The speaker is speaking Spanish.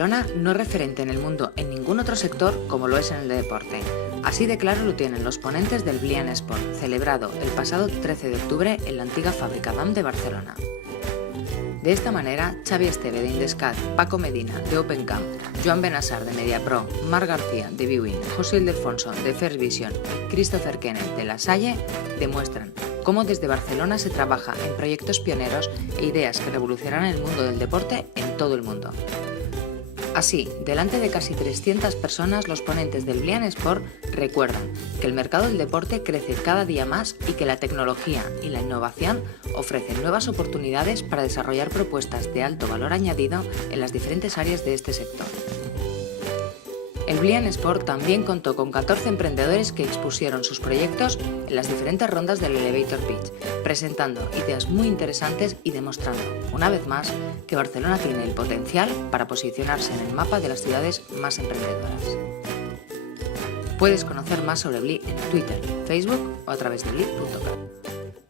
Barcelona no es referente en el mundo en ningún otro sector como lo es en el deporte. Así de claro lo tienen los ponentes del Blian Sport, celebrado el pasado 13 de octubre en la antigua Fábrica Damm de Barcelona. De esta manera, Xavi Esteve de Indescat, Paco Medina de OpenCamp, Joan Benassar de Mediapro, Marc García de Bwin, José Ildefonso de First Vision y Christopher Kenneth de La Salle demuestran cómo desde Barcelona se trabaja en proyectos pioneros e ideas que revolucionarán el mundo del deporte en todo el mundo. Así, delante de casi 300 personas, los ponentes del Blian Sport recuerdan que el mercado del deporte crece cada día más y que la tecnología y la innovación ofrecen nuevas oportunidades para desarrollar propuestas de alto valor añadido en las diferentes áreas de este sector. El Blian Sport también contó con 14 emprendedores que expusieron sus proyectos en las diferentes rondas del Elevator Pitch, presentando ideas muy interesantes y demostrando, una vez más, que Barcelona tiene el potencial para posicionarse en el mapa de las ciudades más emprendedoras. Puedes conocer más sobre Bli en Twitter, Facebook o a través de bli.com.